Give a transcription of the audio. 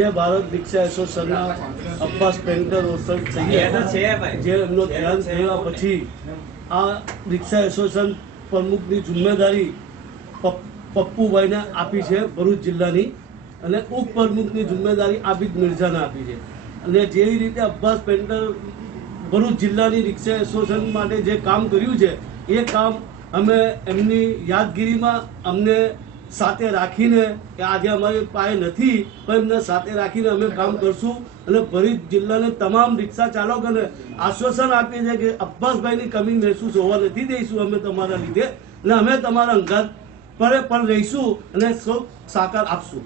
જય ભારત રિક્ષા એસોસિએશનના અબ્બાસ પેન્ટર ઓસર જે એમનો ધ્યાન થયા પછી આ રિક્ષા એસોસિએશન પ્રમુખની જિમ્મેદારી પપ્પુભાઈને આપી છે ભરૂચ જિલ્લાની, અને ઉપપ્રમુખની જિમ્મેદારી આબિદ મિર્ઝાને આપી છે. અને જેવી રીતે અબ્બાસ પેન્ટર ભરૂચ જિલ્લાની રિક્ષા એસોસિએશન માટે જે કામ કર્યું છે એ કામ અમે એમની યાદગીરીમાં અમને સાથે રાખીને, કે આજે અમારી પાસે નથી પણ એમને સાથે રાખીને અમે કામ કરશું. અને ભરૂચ જિલ્લાને તમામ રિક્ષા ચાલકોને આશ્વાસન આપીએ છીએ કે અબ્બાસભાઈની કમી મહેસૂસ હોવા નથી દઈશું અમે તમારા લીધે, અને અમે તમારા અંગાત પર પણ રહીશું અને સૌ સાકાર આપશું.